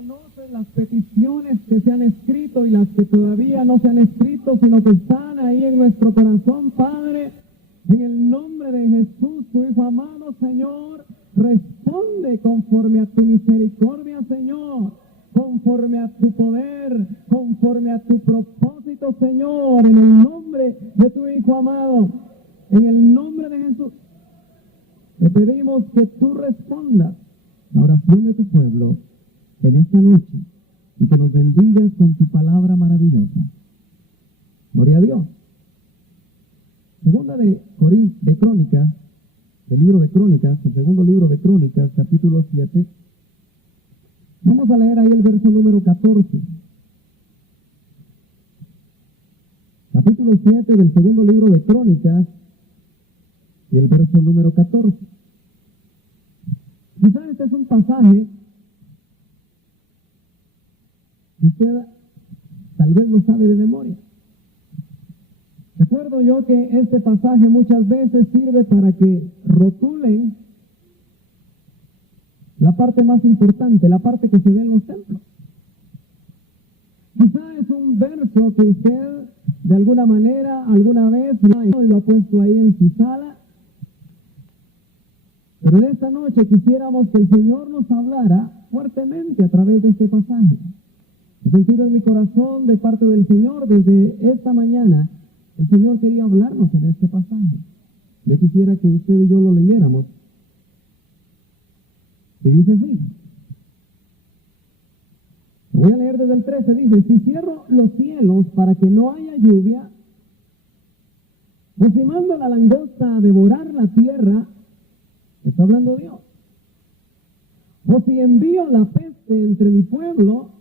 conoces las peticiones que se han escrito y las que todavía no se han escrito, sino que están ahí en nuestro corazón, Padre. En el nombre de Jesús, tu Hijo amado, Señor, responde conforme a tu misericordia, Señor, conforme a tu poder, conforme a tu propósito, Señor, en el nombre de tu Hijo amado, en el nombre de Jesús. Te pedimos que tú respondas la oración de tu pueblo en esta noche y que nos bendigas con tu palabra maravillosa. Gloria a Dios. Segunda de Crónicas, el libro de Crónicas, el segundo libro de Crónicas, capítulo 7. Vamos a leer ahí el verso número 14. Capítulo 7 del segundo libro de Crónicas y el verso número 14. Quizás este es un pasaje que usted tal vez lo sabe de memoria. Recuerdo yo que este pasaje muchas veces sirve para que rotulen la parte más importante, la parte que se ve en los templos. Quizá es un verso que usted de alguna manera, alguna vez lo ha puesto ahí en su sala, pero en esta noche quisiéramos que el Señor nos hablara fuertemente a través de este pasaje. He sentido en mi corazón de parte del Señor desde esta mañana. El Señor quería hablarnos en este pasaje. Yo quisiera que usted y yo lo leyéramos. Y dice así. Lo voy a leer desde el 13. Dice: si cierro los cielos para que no haya lluvia, o si mando la langosta a devorar la tierra, está hablando Dios. O si envío la peste entre mi pueblo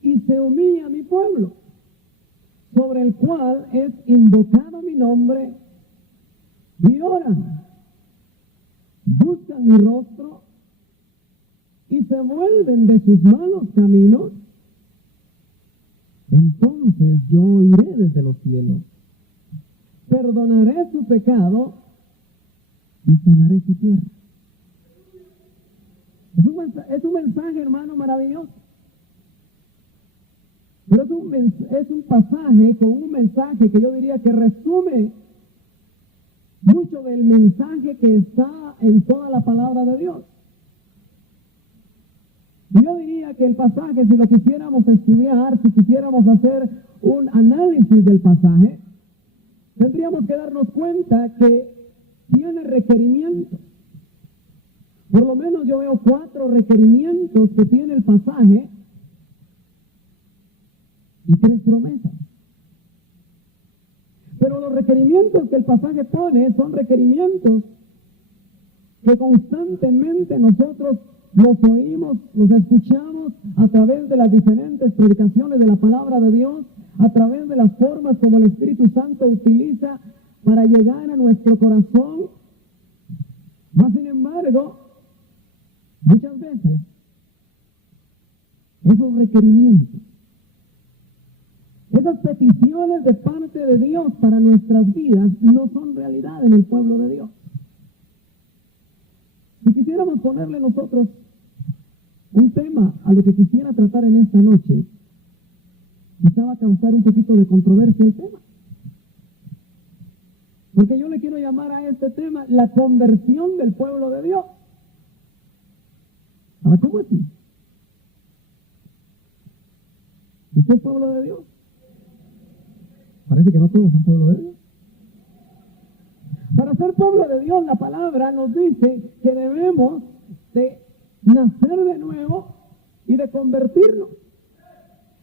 y se humilla mi pueblo, sobre el cual es invocado mi nombre, y oran, buscan mi rostro y se vuelven de sus malos caminos, entonces yo iré desde los cielos, perdonaré su pecado y sanaré su tierra. Es un mensaje, hermano, maravilloso. Pero es un pasaje con un mensaje que yo diría que resume mucho del mensaje que está en toda la palabra de Dios. Y yo diría que el pasaje, si lo quisiéramos estudiar, si quisiéramos hacer un análisis del pasaje, tendríamos que darnos cuenta que tiene requerimientos. Por lo menos yo veo 4 requerimientos que tiene el pasaje y 3 promesas. Pero los requerimientos que el pasaje pone son requerimientos que constantemente nosotros los oímos, los escuchamos a través de las diferentes predicaciones de la palabra de Dios, a través de las formas como el Espíritu Santo utiliza para llegar a nuestro corazón. Mas sin embargo, muchas veces esos requerimientos, esas peticiones de parte de Dios para nuestras vidas no son realidad en el pueblo de Dios. Si quisiéramos ponerle nosotros un tema a lo que quisiera tratar en esta noche, quizá va a causar un poquito de controversia el tema. Porque yo le quiero llamar a este tema la conversión del pueblo de Dios. Ahora, ¿cómo así? ¿Usted es pueblo de Dios? Parece que no todos son pueblo de Dios. Para ser pueblo de Dios, la palabra nos dice que debemos de nacer de nuevo y de convertirnos.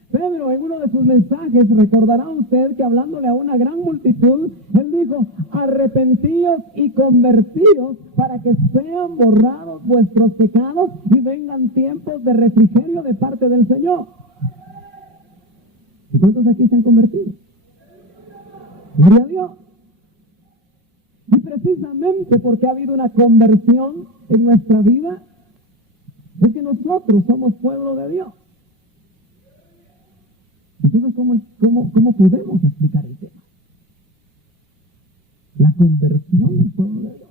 Pedro, en uno de sus mensajes, recordará usted que hablándole a una gran multitud, él dijo: arrepentíos y convertíos para que sean borrados vuestros pecados y vengan tiempos de refrigerio de parte del Señor. ¿Y cuántos aquí se han convertido? Gloria a Dios. Y precisamente porque ha habido una conversión en nuestra vida, es que nosotros somos pueblo de Dios. Entonces, ¿cómo podemos explicar el tema? La conversión del pueblo de Dios.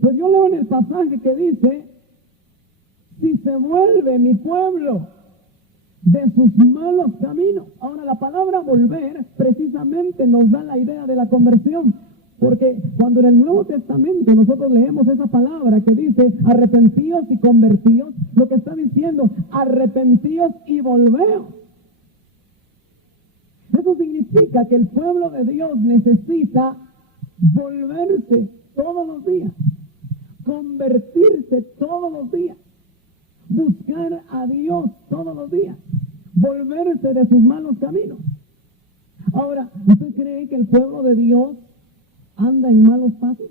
Pues yo leo en el pasaje que dice si se vuelve mi pueblo de sus malos caminos. Ahora, la palabra volver precisamente nos da la idea de la conversión, porque cuando en el Nuevo Testamento nosotros leemos esa palabra que dice arrepentíos y convertíos, lo que está diciendo arrepentíos y volveos. Eso significa que el pueblo de Dios necesita volverse todos los días, convertirse todos los días, buscar a Dios todos los días, volverse de sus malos caminos. Ahora, ¿usted cree que el pueblo de Dios anda en malos pasos?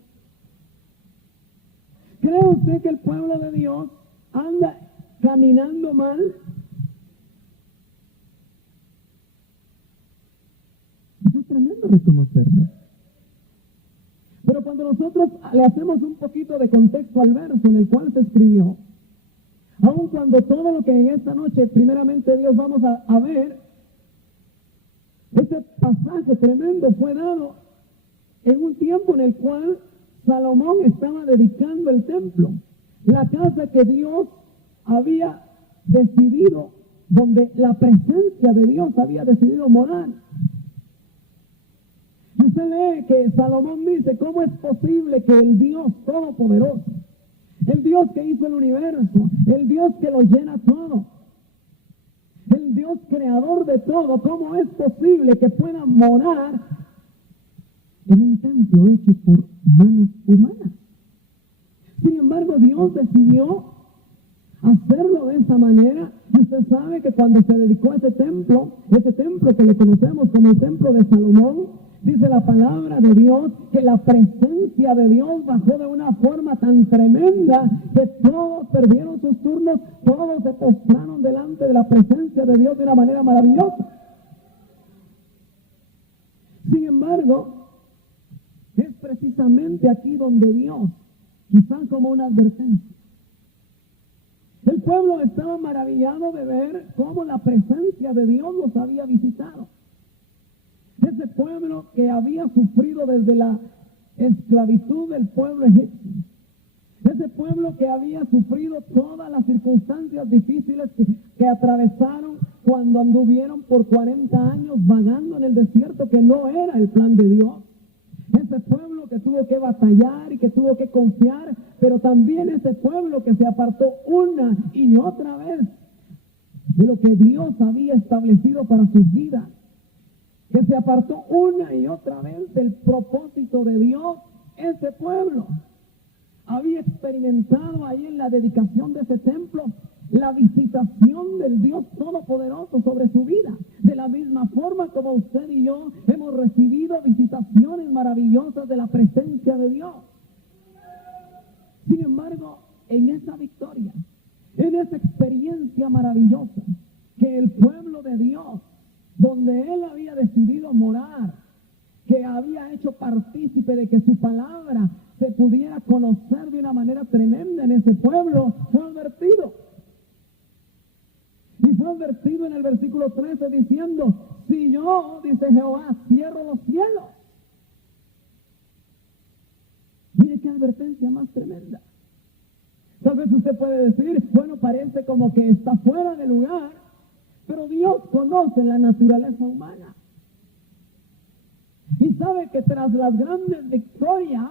¿Cree usted que el pueblo de Dios anda caminando mal? Eso es tremendo reconocerlo. Pero cuando nosotros le hacemos un poquito de contexto al verso en el cual se escribió, aun cuando todo lo que en esta noche primeramente Dios vamos a ver, este pasaje tremendo fue dado en un tiempo en el cual Salomón estaba dedicando el templo, la casa que Dios había decidido, donde la presencia de Dios había decidido morar. Y usted lee que Salomón dice, ¿cómo es posible que el Dios Todopoderoso, el Dios que hizo el universo, el Dios que lo llena todo, el Dios creador de todo, cómo es posible que pueda morar en un templo hecho por manos humanas? Sin embargo, Dios decidió hacerlo de esa manera. Y usted sabe que cuando se dedicó a ese templo que le conocemos como el templo de Salomón, dice la palabra de Dios que la presencia de Dios bajó de una forma tan tremenda que todos perdieron sus turnos, todos se postraron delante de la presencia de Dios de una manera maravillosa. Sin embargo, es precisamente aquí donde Dios, quizás como una advertencia, el pueblo estaba maravillado de ver cómo la presencia de Dios los había visitado. Ese pueblo que había sufrido desde la esclavitud del pueblo egipcio, ese pueblo que había sufrido todas las circunstancias difíciles que atravesaron cuando anduvieron por 40 años vagando en el desierto, que no era el plan de Dios. Ese pueblo que tuvo que batallar y que tuvo que confiar, pero también ese pueblo que se apartó una y otra vez de lo que Dios había establecido para sus vidas, que se apartó una y otra vez del propósito de Dios. Ese pueblo había experimentado ahí en la dedicación de ese templo la visitación del Dios Todopoderoso sobre su vida, de la misma forma como usted y yo hemos recibido visitaciones maravillosas de la presencia de Dios. Sin embargo, en esa victoria, en esa experiencia maravillosa que el pueblo de Dios, donde Él había decidido morar, que había hecho partícipe de que su palabra se pudiera conocer de una manera tremenda en ese pueblo, fue advertido. Y fue advertido en el versículo 13 diciendo, si yo, dice Jehová, cierro los cielos. Mire qué advertencia más tremenda. Tal vez usted puede decir, bueno, parece como que está fuera de lugar, pero Dios conoce la naturaleza humana. Y sabe que tras las grandes victorias,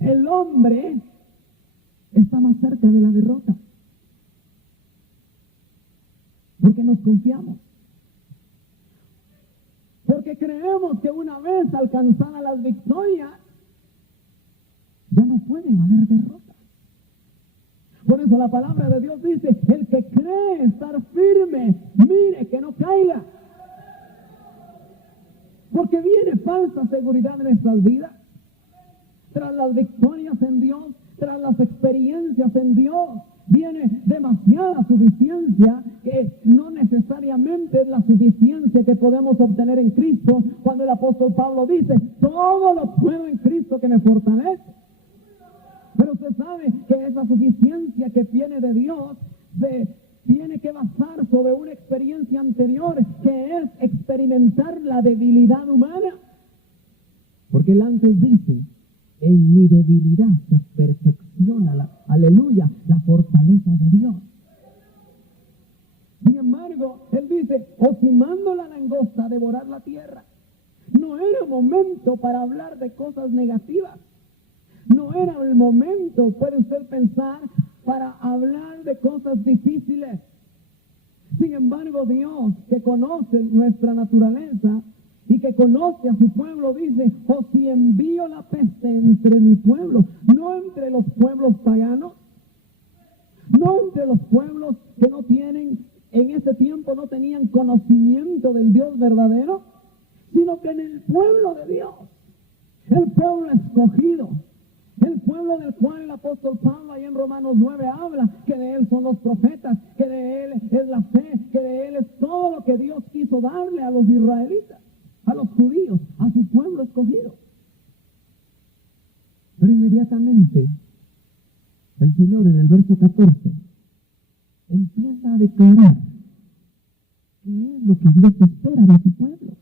el hombre está más cerca de la derrota. Porque nos confiamos. Porque creemos que una vez alcanzadas las victorias, ya no pueden haber derrotas. Por eso la palabra de Dios dice, el que cree estar firme, mire que no caiga. Porque viene falsa seguridad en nuestras vidas. Tras las victorias en Dios, tras las experiencias en Dios, viene demasiada suficiencia que no necesariamente es la suficiencia que podemos obtener en Cristo, cuando el apóstol Pablo dice, todo lo puedo en Cristo que me fortalece. Pero usted sabe que esa suficiencia que viene de Dios se tiene que basar sobre una experiencia anterior, que es experimentar la debilidad humana. Porque él antes dice, en mi debilidad se perfecciona aleluya, la fortaleza de Dios. langosta a devorar la tierra. No era momento para hablar de cosas negativas. No era el momento, puede usted pensar, para hablar de cosas difíciles. Sin embargo, Dios, que conoce nuestra naturaleza y que conoce a su pueblo, dice: o si envío la peste entre mi pueblo, no entre los pueblos paganos, no entre los pueblos que no tienen, en ese tiempo no tenían conocimiento del Dios verdadero, sino que en el pueblo de Dios, el pueblo escogido, el pueblo del cual el apóstol Pablo ahí en Romanos 9 habla, que de él son los profetas, que de él es la fe, que de él es todo lo que Dios quiso darle a los israelitas, a los judíos, a su pueblo escogido. Pero inmediatamente el Señor en el verso 14 empieza a declarar qué es lo que Dios espera de su pueblo.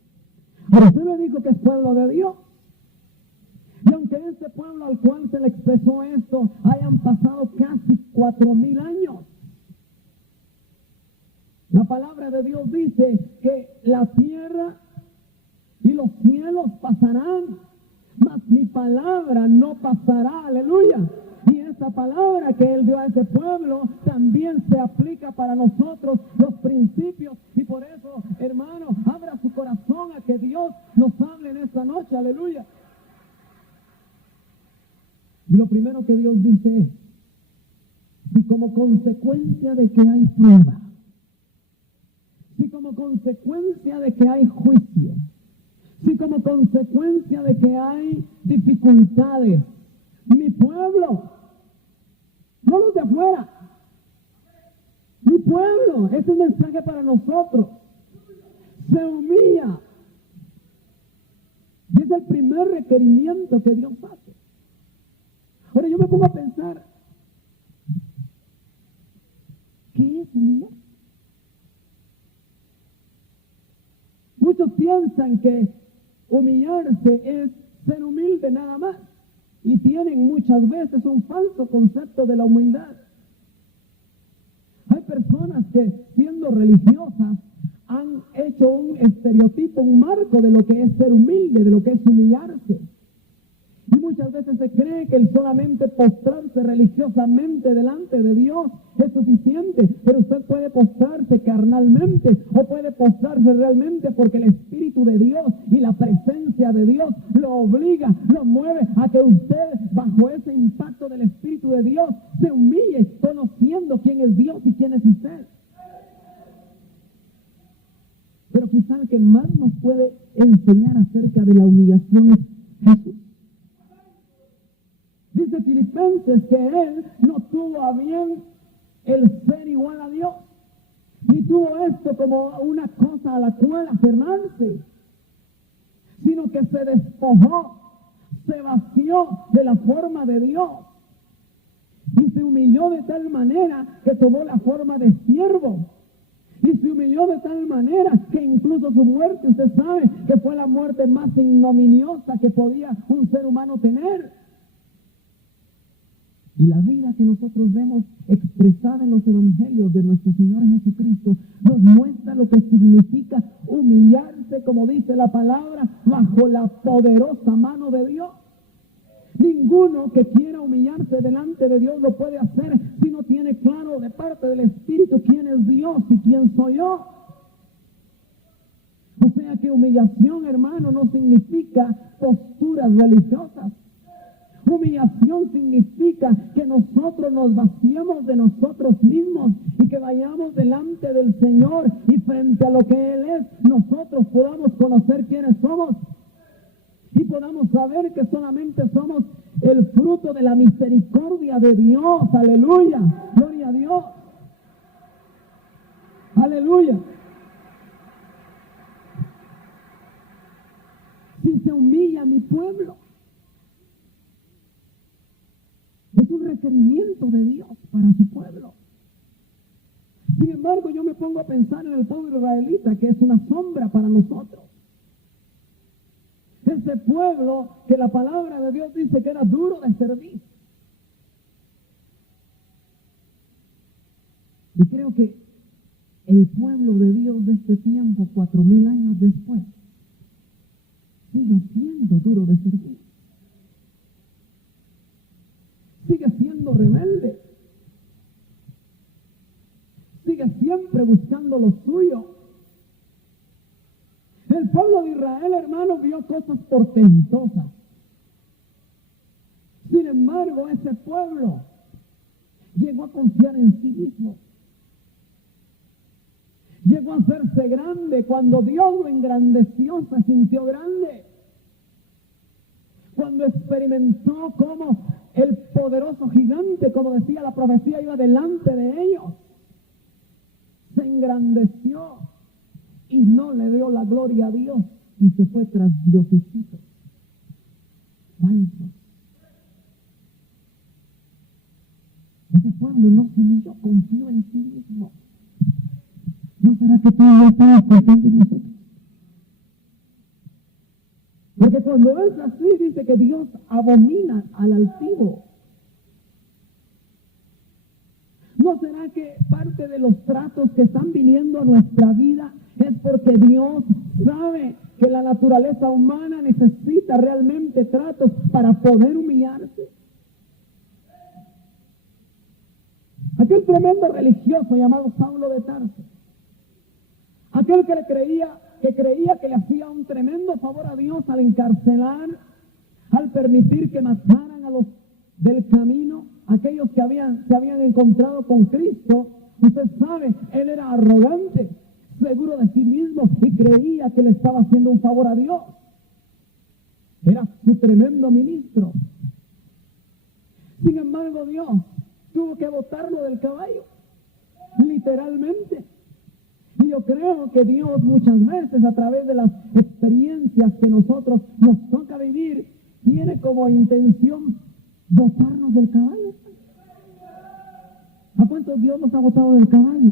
Ahora, usted me dijo que es pueblo de Dios. Y aunque este pueblo al cual se le expresó esto hayan pasado casi 4,000 años, la palabra de Dios dice que la tierra y los cielos pasarán, mas mi palabra no pasará. Aleluya. Y esa palabra que Él dio a ese pueblo también se aplica para nosotros, los principios. Y por eso, hermano, abra su corazón a que Dios nos hable en esta noche. Aleluya. Y lo primero que Dios dice es: si como consecuencia de que hay prueba, si como consecuencia de que hay juicio, si como consecuencia de que hay dificultades, mi pueblo, no los de afuera, mi pueblo, este es un mensaje para nosotros, se humilla. Y es el primer requerimiento que Dios hace. Ahora yo me pongo a pensar, ¿qué es humillar? Muchos piensan que humillarse es ser humilde nada más, y tienen muchas veces un falso concepto de la humildad. Hay personas que, siendo religiosas, han hecho un estereotipo, un marco de lo que es ser humilde, de lo que es humillarse. Y muchas veces se cree que el solamente postrarse religiosamente delante de Dios es suficiente, pero usted puede postrarse carnalmente o puede postrarse realmente porque el Espíritu de Dios y la presencia de Dios lo obliga, lo mueve a que usted, bajo ese impacto del Espíritu de Dios, se humille conociendo quién es Dios y quién es usted. Pero quizá el que más nos puede enseñar acerca de la humillación es Jesús. Dice Filipenses que Él no tuvo a bien el ser igual a Dios, ni tuvo esto como una cosa a la cual aferrarse, sino que se despojó, se vació de la forma de Dios y se humilló de tal manera que tomó la forma de siervo. Y se humilló de tal manera que incluso su muerte, usted sabe que fue la muerte más ignominiosa que podía un ser humano tener. Y la vida que nosotros vemos expresada en los evangelios de nuestro Señor Jesucristo nos muestra lo que significa humillarse, como dice la palabra, bajo la poderosa mano de Dios. Ninguno que quiera humillarse delante de Dios lo puede hacer si no tiene claro de parte del Espíritu quién es Dios y quién soy yo. O sea que humillación, hermano, no significa posturas religiosas. Humillación significa que nosotros nos vaciemos de nosotros mismos y que vayamos delante del Señor y frente a lo que Él es, nosotros podamos conocer quiénes somos y podamos saber que solamente somos el fruto de la misericordia de Dios. Aleluya, gloria a Dios, aleluya. Si se humilla mi pueblo, es un requerimiento de Dios para su pueblo. Sin embargo, yo me pongo a pensar en el pueblo israelita, que es una sombra para nosotros. Ese pueblo que la palabra de Dios dice que era duro de servir. Y creo que el pueblo de Dios de este tiempo, 4000 años después, sigue siendo duro de servir. Sigue siendo rebelde. Sigue siempre buscando lo suyo. El pueblo de Israel, hermanos, vio cosas portentosas. Sin embargo, ese pueblo llegó a confiar en sí mismo. Llegó a hacerse grande. Cuando Dios lo engrandeció, se sintió grande. Cuando experimentó cómo el poderoso gigante, como decía la profecía, iba delante de ellos, se engrandeció y no le dio la gloria a Dios y se fue tras diosesitos falsos. Ese pueblo no se humilló, confió en sí mismo. ¿No será que todavía estamos confiando en nosotros? Porque cuando es así, dice que Dios abomina al altivo. ¿No será que parte de los tratos que están viniendo a nuestra vida es porque Dios sabe que la naturaleza humana necesita realmente tratos para poder humillarse? Aquel tremendo religioso llamado Saulo de Tarso, aquel que creía que le hacía un tremendo favor a Dios al encarcelar, al permitir que mataran a los del camino, aquellos que se habían encontrado con Cristo. Usted sabe, él era arrogante, seguro de sí mismo y creía que le estaba haciendo un favor a Dios. Era su tremendo ministro. Sin embargo, Dios tuvo que botarlo del caballo, literalmente. Y yo creo que Dios muchas veces, a través de las experiencias que nosotros nos toca vivir, tiene como intención botarnos del caballo. ¿A cuántos Dios nos ha botado del caballo?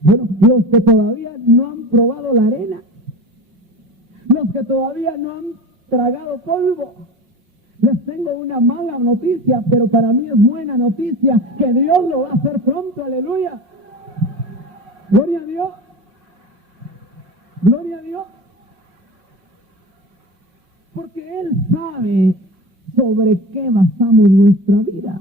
Bueno, los que todavía no han probado la arena, los que todavía no han tragado polvo, les tengo una mala noticia, pero para mí es buena noticia, que Dios lo va a hacer pronto, aleluya. Gloria a Dios. Gloria a Dios. Porque Él sabe sobre qué basamos nuestra vida.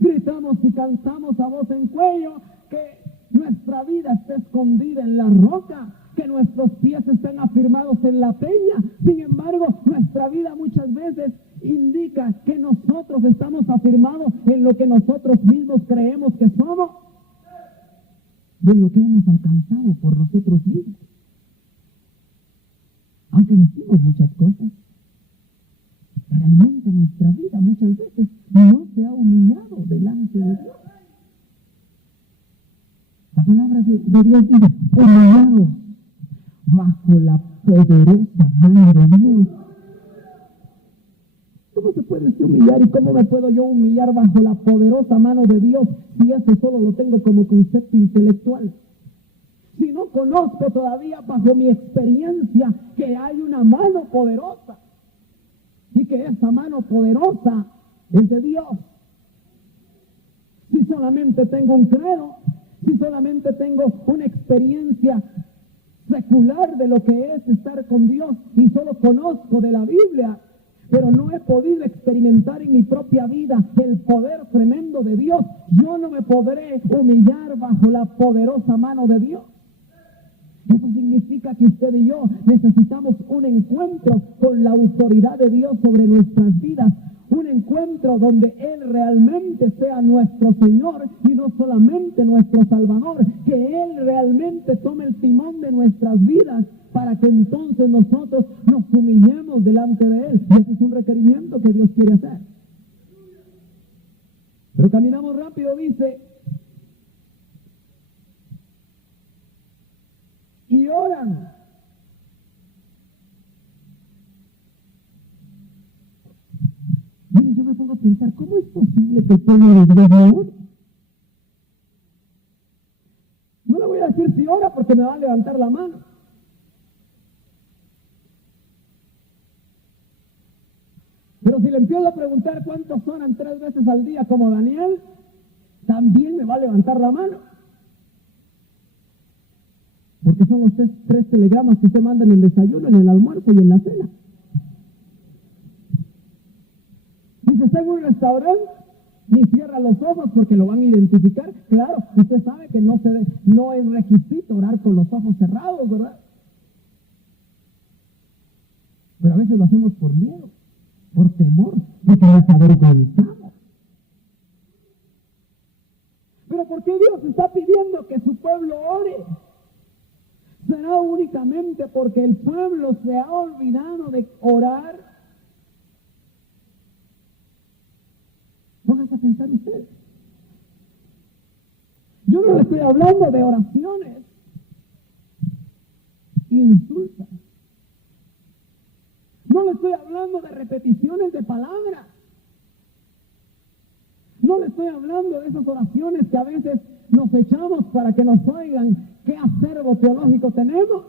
Gritamos y cantamos a voz en cuello que nuestra vida está escondida en la roca, que nuestros pies están afirmados en la peña. Sin embargo, nuestra vida muchas veces indica que nosotros estamos afirmados en lo que nosotros mismos creemos que somos, de lo que hemos alcanzado por nosotros mismos. Aunque decimos muchas cosas, realmente nuestra vida muchas veces no se ha humillado delante de Dios. La palabra de Dios dice, humillados bajo la poderosa mano de Dios. ¿Cómo se puede usted humillar y cómo me puedo yo humillar bajo la poderosa mano de Dios si eso solo lo tengo como concepto intelectual? Si no conozco todavía bajo mi experiencia que hay una mano poderosa y que esa mano poderosa es de Dios. Si solamente tengo un credo, si solamente tengo una experiencia secular de lo que es estar con Dios y solo conozco de la Biblia, pero no he podido experimentar en mi propia vida el poder tremendo de Dios, yo no me podré humillar bajo la poderosa mano de Dios. Eso significa que usted y yo necesitamos un encuentro con la autoridad de Dios sobre nuestras vidas, un encuentro donde Él realmente sea nuestro Señor y no solamente nuestro Salvador, que Él realmente tome el timón de nuestras vidas para que entonces nosotros nos humillemos delante de Él. Y ese es un requerimiento que Dios quiere hacer. Pero caminamos rápido, dice, y oran. Miren, yo me pongo a pensar, ¿cómo es posible que el pueblo de Dios no ore? No le voy a decir si ora porque me va a levantar la mano. Pero si le empiezo a preguntar cuántos oran 3 veces al día como Daniel, también me va a levantar la mano. son los tres telegramas que usted manda en el desayuno, en el almuerzo y en la cena. Dice, está en un restaurante, ni cierra los ojos porque lo van a identificar. Claro, usted sabe que no es requisito orar con los ojos cerrados, ¿verdad? Pero a veces lo hacemos por miedo, por temor, porque nos avergonzamos. Pero ¿por qué Dios está pidiendo que su pueblo ore? ¿Será únicamente porque el pueblo se ha olvidado de orar? Pónganse a pensar ustedes. Yo no le estoy hablando de oraciones insultas. No le estoy hablando de repeticiones de palabras. No le estoy hablando de esas oraciones que a veces nos echamos para que nos oigan qué acervo teológico tenemos.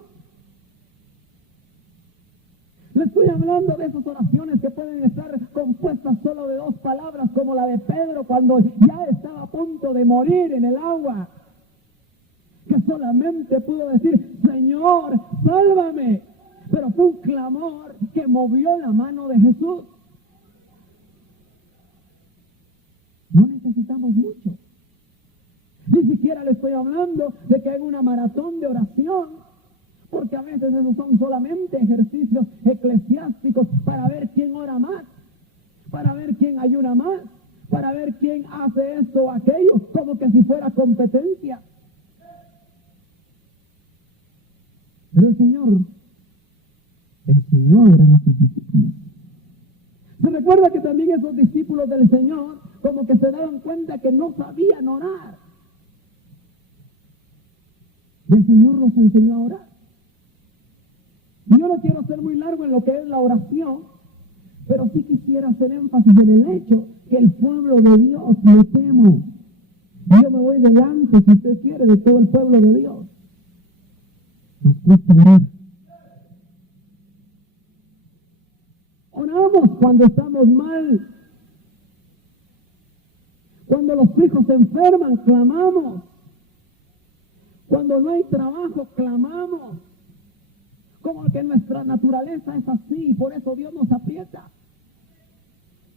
Le estoy hablando de esas oraciones que pueden estar compuestas solo de 2 palabras, como la de Pedro cuando ya estaba a punto de morir en el agua, que solamente pudo decir, Señor, sálvame. Pero fue un clamor que movió la mano de Jesús. No necesitamos mucho. Ni siquiera le estoy hablando de que hay una maratón de oración, porque a veces esos son solamente ejercicios eclesiásticos para ver quién ora más, para ver quién ayuna más, para ver quién hace esto o aquello, como que si fuera competencia. Pero el Señor era a sus discípulos. Se recuerda que también esos discípulos del Señor como que se daban cuenta que no sabían orar. Y el Señor los enseñó a orar. Y yo no quiero ser muy largo en lo que es la oración, pero sí quisiera hacer énfasis en el hecho que el pueblo de Dios le temo. Y yo me voy delante, si usted quiere, de todo el pueblo de Dios. Nos cuesta orar. Oramos cuando estamos mal. Cuando los hijos se enferman, clamamos. Cuando no hay trabajo, clamamos. Como que nuestra naturaleza es así, por eso Dios nos aprieta.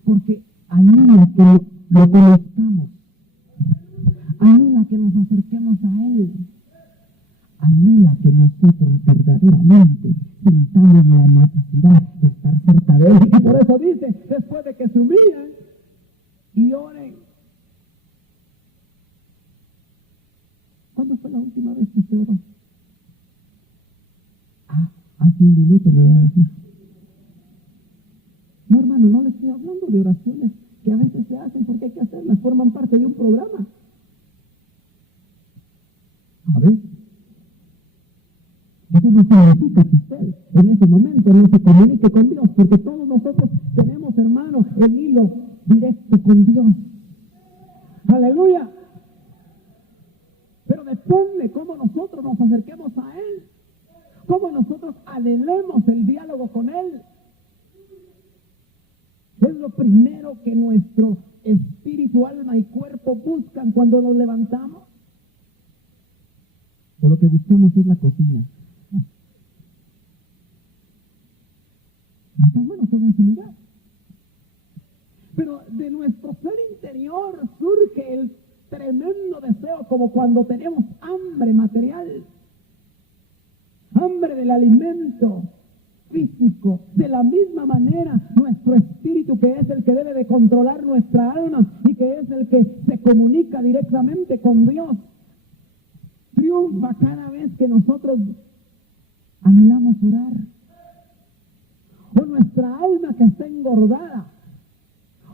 Porque anhela que lo conozcamos. Anhela que nos acerquemos a Él. Anhela que nosotros verdaderamente sintamos la necesidad de estar cerca de Él. Y por eso dice, después de que se humillen y oren. ¿Cuándo fue la última vez que usted oró? Hace un minuto me va a decir. No, hermano, no le estoy hablando de oraciones que a veces se hacen porque hay que hacerlas, forman parte de un programa. A ver. Eso no significa que usted en ese momento no se comunique con Dios, porque todos nosotros tenemos, hermano, el hilo directo con Dios. Aleluya. Pero depende cómo nosotros nos acerquemos a Él, cómo nosotros anhelemos el diálogo con Él. Es lo primero que nuestro espíritu, alma y cuerpo buscan cuando nos levantamos. O lo que buscamos es la cocina. Está bueno todo en su lugar. Pero de nuestro ser interior surge el tremendo deseo, como cuando tenemos hambre material, hambre del alimento físico. De la misma manera, nuestro espíritu, que es el que debe de controlar nuestra alma y que es el que se comunica directamente con Dios, triunfa cada vez que nosotros anhelamos orar. O nuestra alma que está engordada,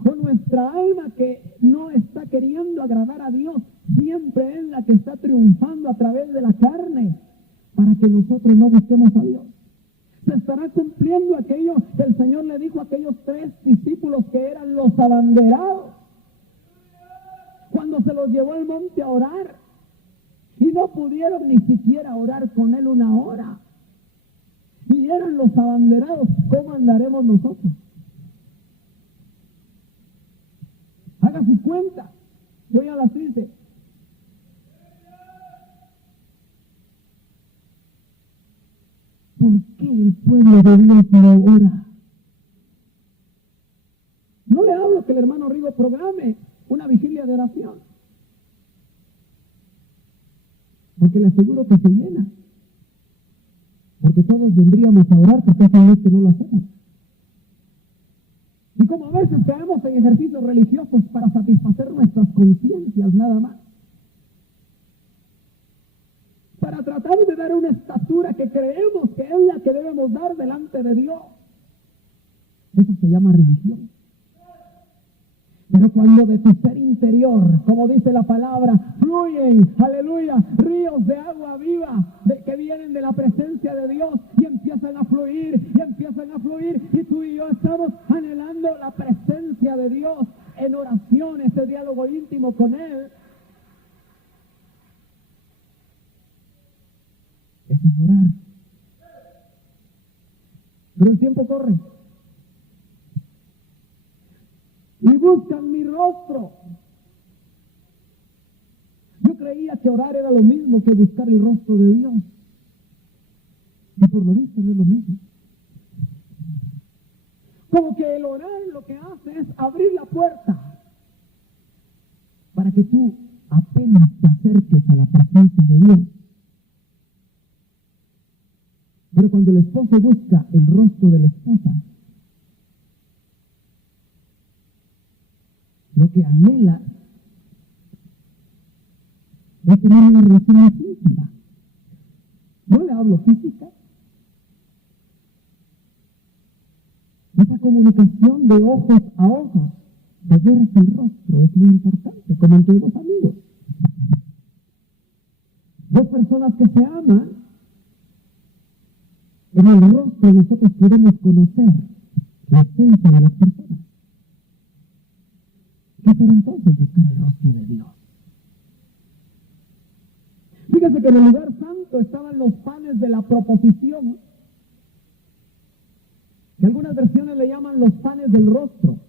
o nuestra alma que no está queriendo agradar a Dios, siempre es la que está triunfando a través de la carne, para que nosotros no busquemos a Dios. Se estará cumpliendo aquello que el Señor le dijo a aquellos 3 discípulos que eran los abanderados, cuando se los llevó al monte a orar, y no pudieron ni siquiera orar con Él 1 hora. Y eran los abanderados. ¿Cómo andaremos nosotros? Haga sus cuentas. Yo ya las hice. de Dios no ora. No le hablo que el hermano Rigo programe una vigilia de oración, porque le aseguro que se llena, porque todos vendríamos a orar, porque hace años que no lo hacemos. Y como a veces caemos en ejercicios religiosos para satisfacer nuestras conciencias nada más, para tratar de dar una estatura que creemos que es la que debemos dar delante de Dios, eso se llama religión. Pero cuando de tu ser interior, como dice la palabra, fluyen, aleluya, ríos de agua viva que vienen de la presencia de Dios y empiezan a fluir, y tú y yo estamos anhelando la presencia de Dios en oración, ese diálogo íntimo con Él. Eso es orar. Pero el tiempo corre. Y buscan mi rostro. Yo creía que orar era lo mismo que buscar el rostro de Dios. Y por lo visto no es lo mismo. Como que el orar lo que hace es abrir la puerta para que tú apenas te acerques a la presencia de Dios. Pero cuando el esposo busca el rostro de la esposa, lo que anhela es tener una relación más íntima. No le hablo física. Esa comunicación de ojos a ojos, de verse el rostro, es muy importante, como entre dos amigos. Dos personas que se aman, en el rostro nosotros podemos conocer la esencia de las personas. ¿Qué será entonces buscar el rostro de Dios? Fíjese que en el lugar santo estaban los panes de la proposición, que algunas versiones le llaman los panes del rostro.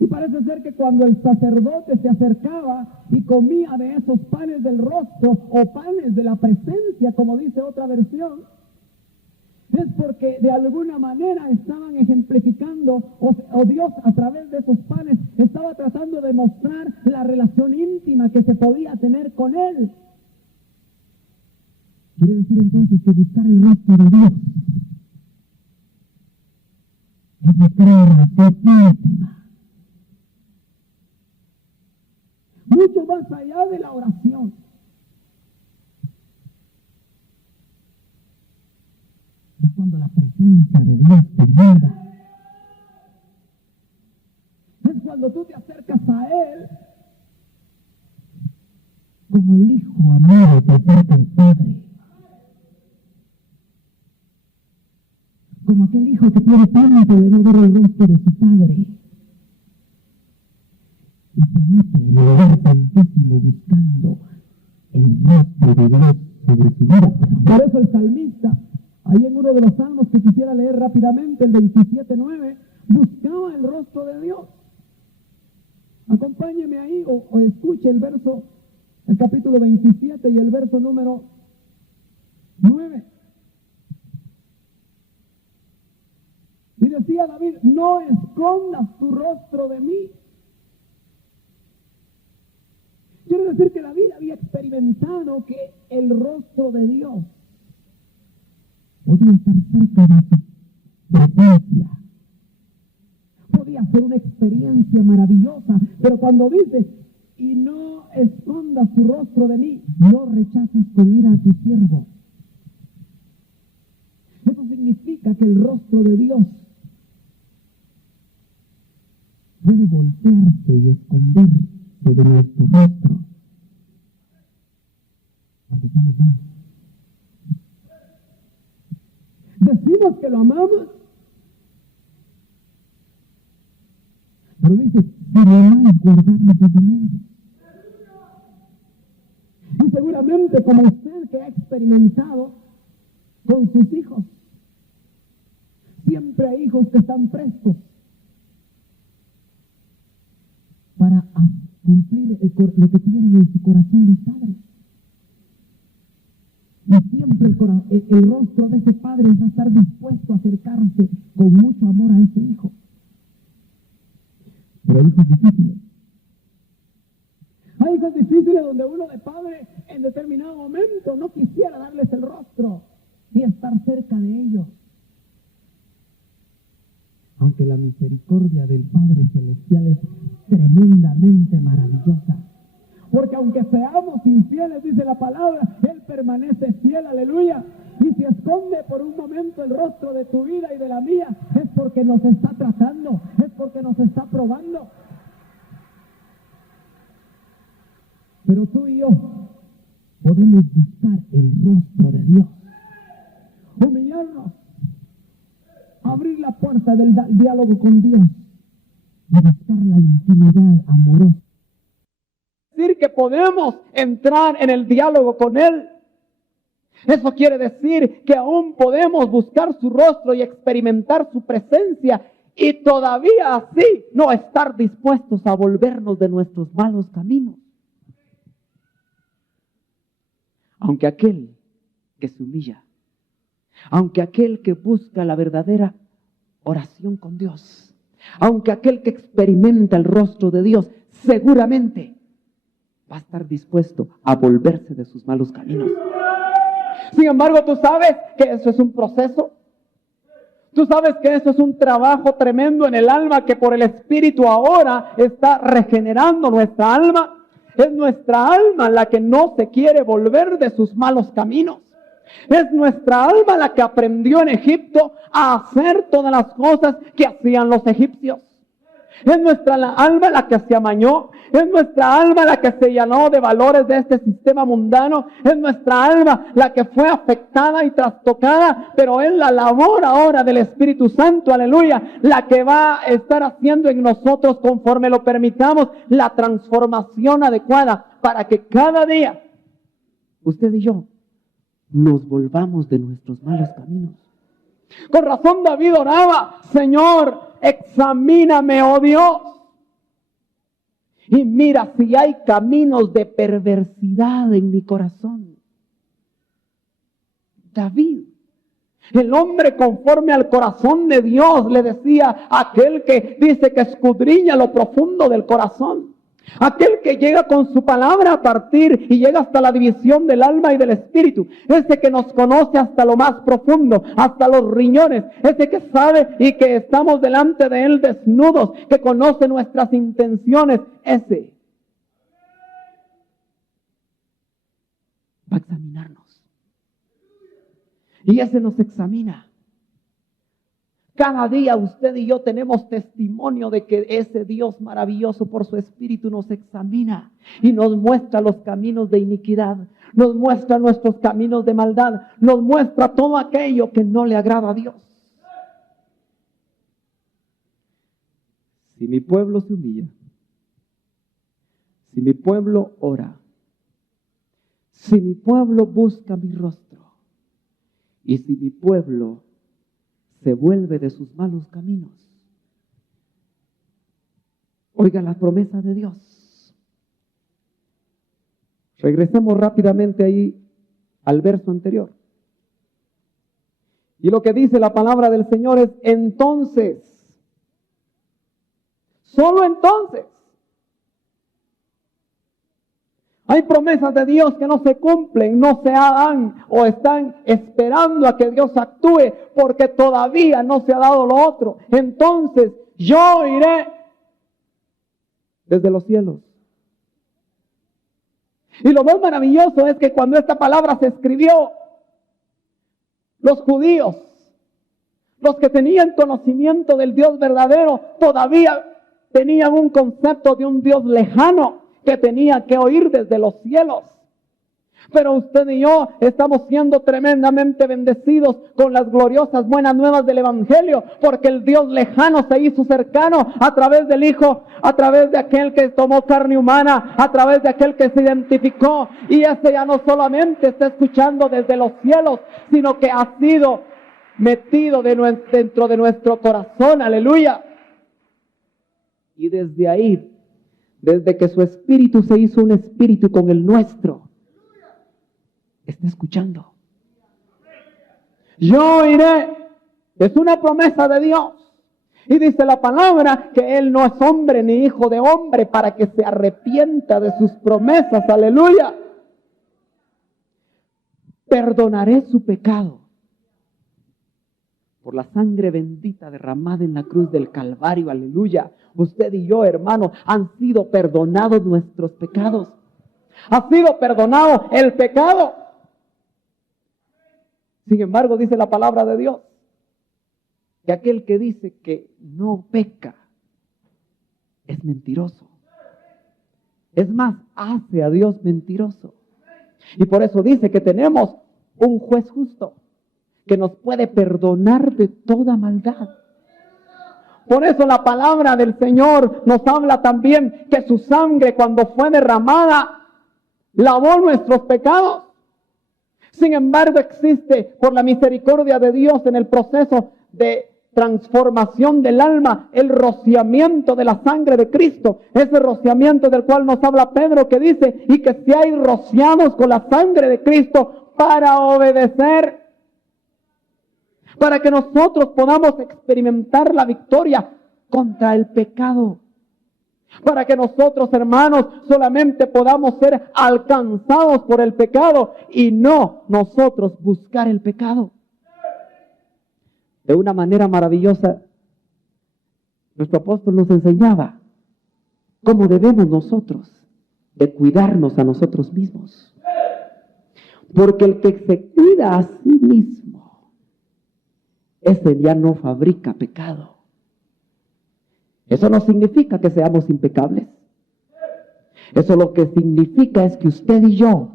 Y parece ser que cuando el sacerdote se acercaba y comía de esos panes del rostro o panes de la presencia, como dice otra versión, es porque de alguna manera estaban ejemplificando, o Dios a través de esos panes estaba tratando de mostrar la relación íntima que se podía tener con Él. Quiere decir entonces que buscar el rostro de Dios es buscar una relación íntima. Mucho más allá de la oración. Es cuando la presencia de Dios te manda. Es cuando tú te acercas a Él como el hijo amado te acerca al Padre. Como aquel hijo que tiene tanto de no ver el rostro de su padre. Y se mete en el lugar santísimo buscando el rostro de Dios sobre su vida. Por eso el salmista, ahí en uno de los salmos que quisiera leer rápidamente, el 27:9, buscaba el rostro de Dios. Acompáñeme ahí o escuche el verso, el capítulo 27 y el verso número 9. Y decía David, no escondas tu rostro de mí. Quiere decir que David había experimentado que el rostro de Dios podía estar cerca de su presencia. Podía ser una experiencia maravillosa, pero cuando dice, y no escondas tu rostro de mí, no rechaces con ira a tu siervo. Eso significa que el rostro de Dios puede voltearse y esconderse de nuestro rostro cuando estamos mal. Decimos que lo amamos, pero dice, si no hay guardar mis mandamientos. Y seguramente como usted que ha experimentado con sus hijos, siempre hay hijos que están prestos para cumplir lo que tienen en su corazón los padres. Y siempre el rostro de ese padre va a estar dispuesto a acercarse con mucho amor a ese hijo. Pero hay hijos difíciles. Hay hijos difíciles donde uno de padre en determinado momento no quisiera darles el rostro y estar cerca de ellos. Aunque la misericordia del Padre Celestial es tremendamente maravillosa. Porque aunque seamos infieles, dice la palabra, Él permanece fiel, aleluya. Y si esconde por un momento el rostro de tu vida y de la mía, es porque nos está tratando, es porque nos está probando. Pero tú y yo podemos buscar el rostro de Dios, humillarnos, abrir la puerta del diálogo con Dios y buscar la intimidad amorosa. Decir que podemos entrar en el diálogo con Él. Eso quiere decir que aún podemos buscar su rostro y experimentar su presencia y todavía así no estar dispuestos a volvernos de nuestros malos caminos. Aunque aquel que se humilla, aunque aquel que busca la verdadera oración con Dios, aunque aquel que experimenta el rostro de Dios, seguramente va a estar dispuesto a volverse de sus malos caminos. Sin embargo, tú sabes que eso es un proceso. Tú sabes que eso es un trabajo tremendo en el alma que por el Espíritu ahora está regenerando nuestra alma. Es nuestra alma la que no se quiere volver de sus malos caminos. Es nuestra alma la que aprendió en Egipto a hacer todas las cosas que hacían los egipcios. Es nuestra alma la que se amañó. Es nuestra alma la que se llenó de valores de este sistema mundano. Es nuestra alma la que fue afectada y trastocada. Pero es la labor ahora del Espíritu Santo, aleluya, la que va a estar haciendo en nosotros, conforme lo permitamos, la transformación adecuada para que cada día usted y yo nos volvamos de nuestros malos caminos. Con razón David oraba: Señor, examíname, oh Dios, y mira si hay caminos de perversidad en mi corazón. David, el hombre conforme al corazón de Dios, le decía a aquel que dice que escudriña lo profundo del corazón. Aquel que llega con su palabra a partir y llega hasta la división del alma y del espíritu. Ese que nos conoce hasta lo más profundo, hasta los riñones. Ese que sabe y que estamos delante de Él desnudos, que conoce nuestras intenciones. Ese va a examinarnos. Y ese nos examina. Cada día usted y yo tenemos testimonio de que ese Dios maravilloso por su Espíritu nos examina y nos muestra los caminos de iniquidad, nos muestra nuestros caminos de maldad, nos muestra todo aquello que no le agrada a Dios. Si mi pueblo se humilla, si mi pueblo ora, si mi pueblo busca mi rostro y si mi pueblo se vuelve de sus malos caminos. Oiga las promesas de Dios. Regresemos rápidamente ahí al verso anterior. Y lo que dice la palabra del Señor es: entonces, solo entonces. Hay promesas de Dios que no se cumplen, no se dan o están esperando a que Dios actúe porque todavía no se ha dado lo otro. Entonces yo iré desde los cielos. Y lo más maravilloso es que cuando esta palabra se escribió, los judíos, los que tenían conocimiento del Dios verdadero, todavía tenían un concepto de un Dios lejano que tenía que oír desde los cielos. Pero usted y yo estamos siendo tremendamente bendecidos con las gloriosas buenas nuevas del Evangelio, porque el Dios lejano se hizo cercano a través del Hijo, a través de aquel que tomó carne humana, a través de aquel que se identificó, y ese ya no solamente está escuchando desde los cielos, sino que ha sido metido dentro de nuestro corazón, aleluya. Y desde ahí, desde que su espíritu se hizo un espíritu con el nuestro, está escuchando. Yo iré. Es una promesa de Dios. Y dice la palabra que Él no es hombre ni hijo de hombre para que se arrepienta de sus promesas. Aleluya. Perdonaré su pecado por la sangre bendita derramada en la cruz del Calvario. Aleluya. Usted y yo, hermanos, han sido perdonados nuestros pecados. Ha sido perdonado el pecado. Sin embargo, dice la palabra de Dios que aquel que dice que no peca es mentiroso. Es más, hace a Dios mentiroso. Y por eso dice que tenemos un juez justo que nos puede perdonar de toda maldad. Por eso la palabra del Señor nos habla también que su sangre, cuando fue derramada, lavó nuestros pecados. Sin embargo, existe por la misericordia de Dios en el proceso de transformación del alma, el rociamiento de la sangre de Cristo, ese rociamiento del cual nos habla Pedro, que dice, y que seáis rociados con la sangre de Cristo para obedecer, para que nosotros podamos experimentar la victoria contra el pecado, para que nosotros, hermanos, solamente podamos ser alcanzados por el pecado y no nosotros buscar el pecado. De una manera maravillosa, nuestro apóstol nos enseñaba cómo debemos nosotros de cuidarnos a nosotros mismos. Porque el que se cuida a sí mismo, ese ya no fabrica pecado. Eso no significa que seamos impecables. Eso lo que significa es que usted y yo,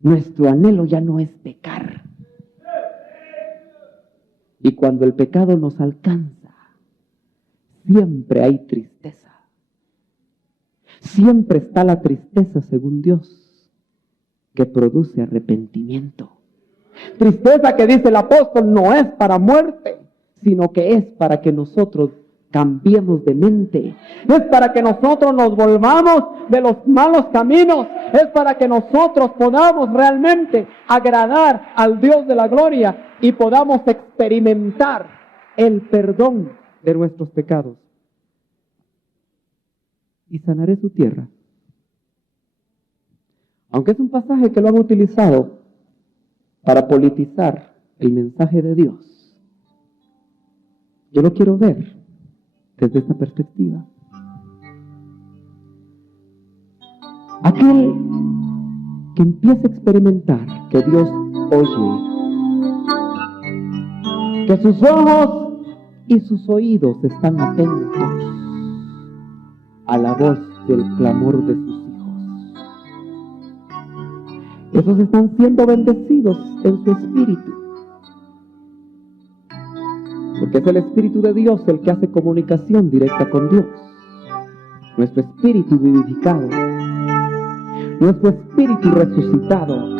nuestro anhelo ya no es pecar. Y cuando el pecado nos alcanza, siempre hay tristeza. Siempre está la tristeza, según Dios, que produce arrepentimiento. Tristeza que dice el apóstol no es para muerte, sino que es para que nosotros cambiemos de mente. Es para que nosotros nos volvamos de los malos caminos. Es para que nosotros podamos realmente agradar al Dios de la gloria y podamos experimentar el perdón de nuestros pecados. Y sanaré su tierra. Aunque es un pasaje que lo han utilizado para politizar el mensaje de Dios, yo lo quiero ver desde esta perspectiva. Aquel que empieza a experimentar que Dios oye, que sus ojos y sus oídos están atentos a la voz del clamor de sus hijos. Esos están siendo bendecidos en su espíritu. Porque es el Espíritu de Dios el que hace comunicación directa con Dios. Nuestro espíritu vivificado. Nuestro espíritu resucitado.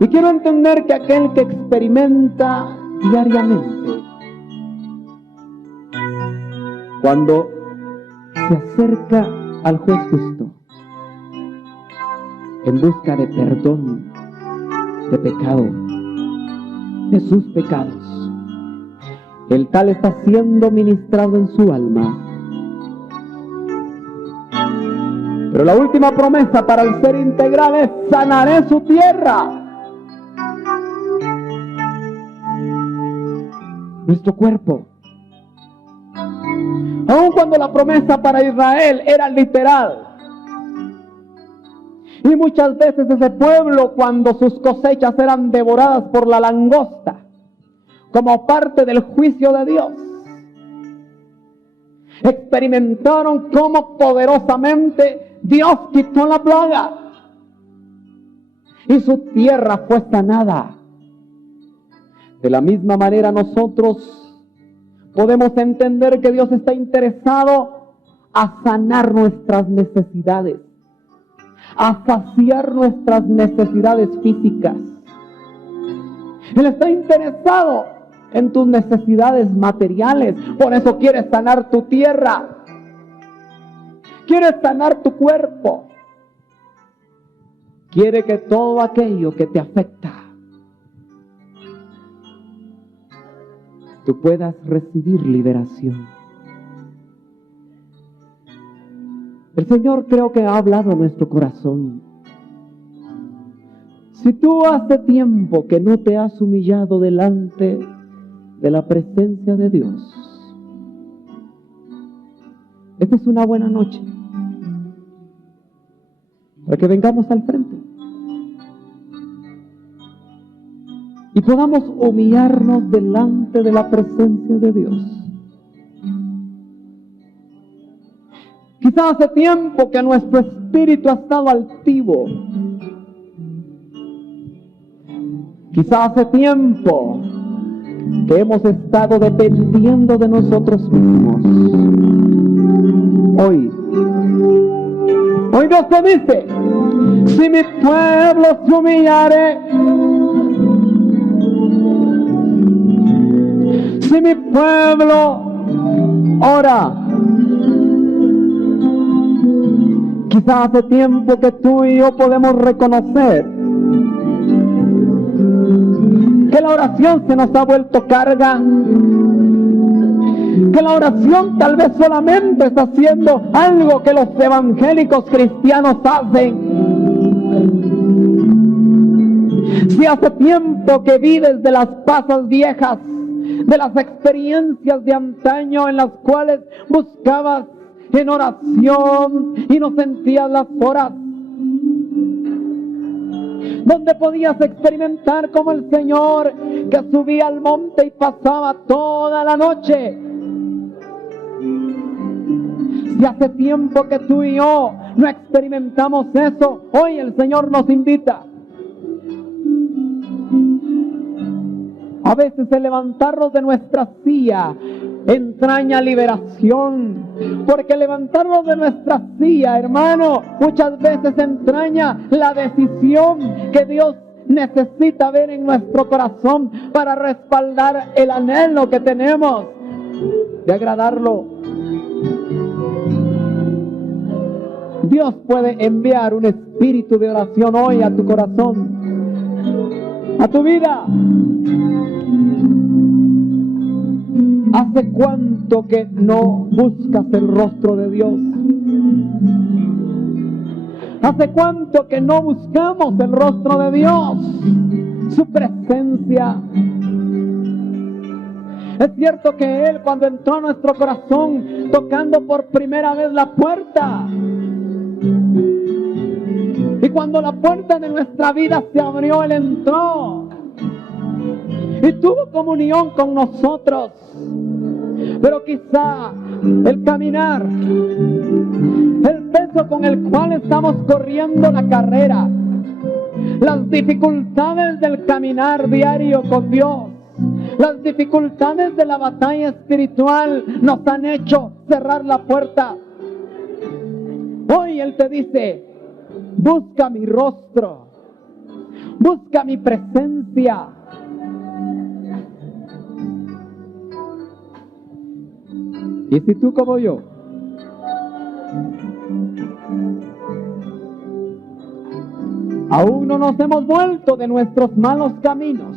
Y quiero entender que aquel que experimenta diariamente, cuando se acerca al juez justo, en busca de perdón de pecado, de sus pecados, el tal está siendo ministrado en su alma. Pero la última promesa para el ser integral es: sanaré su tierra. Nuestro cuerpo. Aun cuando la promesa para Israel era literal, y muchas veces ese pueblo, cuando sus cosechas eran devoradas por la langosta, como parte del juicio de Dios, experimentaron cómo poderosamente Dios quitó la plaga y su tierra fue sanada. De la misma manera nosotros podemos entender que Dios está interesado a sanar nuestras necesidades, a saciar nuestras necesidades físicas. Él está interesado en tus necesidades materiales. Por eso quiere sanar tu tierra. Quiere sanar tu cuerpo. Quiere que todo aquello que te afecta tú puedas recibir liberación. El Señor creo que ha hablado a nuestro corazón. Si tú hace tiempo que no te has humillado delante de la presencia de Dios, esta es una buena noche para que vengamos al frente y podamos humillarnos delante de la presencia de Dios. Quizás hace tiempo que nuestro espíritu ha estado altivo. Quizás hace tiempo que hemos estado dependiendo de nosotros mismos. Hoy Dios te dice, si mi pueblo se humillare, si mi pueblo ora. Quizás hace tiempo que tú y yo podemos reconocer que la oración se nos ha vuelto carga, que la oración tal vez solamente está haciendo algo que los evangélicos cristianos hacen. Si hace tiempo que vives de las pasas viejas, de las experiencias de antaño en las cuales buscabas en oración y no sentías las horas, donde podías experimentar como el Señor que subía al monte y pasaba toda la noche. Si hace tiempo que tú y yo no experimentamos eso, hoy el Señor nos invita. A veces el levantarnos de nuestra silla entraña liberación, porque levantarnos de nuestra silla, hermano, muchas veces entraña la decisión que Dios necesita ver en nuestro corazón para respaldar el anhelo que tenemos de agradarlo. Dios puede enviar un espíritu de oración hoy a tu corazón, a tu vida. ¿Hace cuánto que no buscas el rostro de Dios? ¿Hace cuánto que no buscamos el rostro de Dios? Su presencia. Es cierto que Él, cuando entró a nuestro corazón, tocando por primera vez la puerta, y cuando la puerta de nuestra vida se abrió, Él entró y tuvo comunión con nosotros. Pero quizá el caminar, el peso con el cual estamos corriendo la carrera, las dificultades del caminar diario con Dios, las dificultades de la batalla espiritual nos han hecho cerrar la puerta. Hoy Él te dice, busca mi rostro, busca mi presencia. Y si tú como yo aún no nos hemos vuelto de nuestros malos caminos,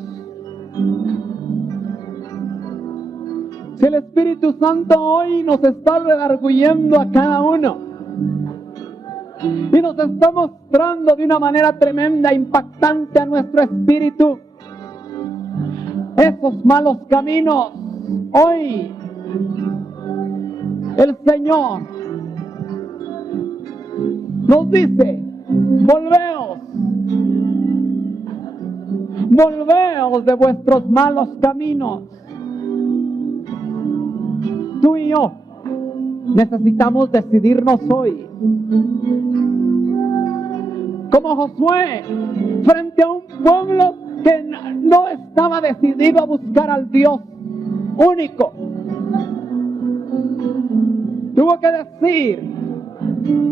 si el Espíritu Santo hoy nos está redarguyendo a cada uno y nos está mostrando de una manera tremenda, impactante a nuestro espíritu esos malos caminos, hoy el Señor nos dice, volveos de vuestros malos caminos. Tú y yo necesitamos decidirnos hoy, como Josué, frente a un pueblo que no estaba decidido a buscar al Dios único. Tuvo que decir,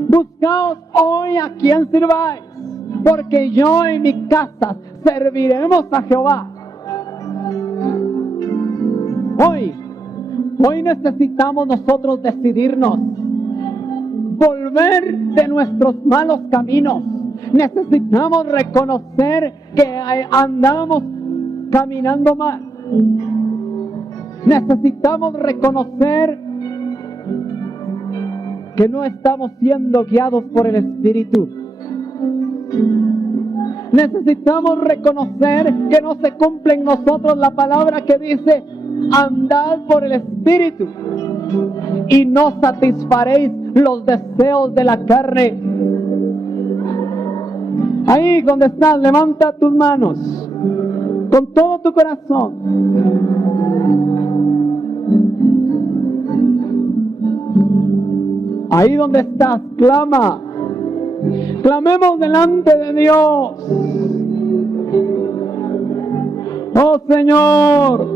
buscaos hoy a quien sirváis, porque yo y mi casa serviremos a Jehová. Hoy necesitamos nosotros decidirnos, volver de nuestros malos caminos. Necesitamos reconocer que andamos caminando mal. Necesitamos reconocer que no estamos siendo guiados por el Espíritu. Necesitamos reconocer que no se cumple en nosotros la palabra que dice: andad por el Espíritu y no satisfaréis los deseos de la carne. Ahí donde estás, levanta tus manos con todo tu corazón. Ahí donde estás, clama. Clamemos delante de Dios. Oh Señor,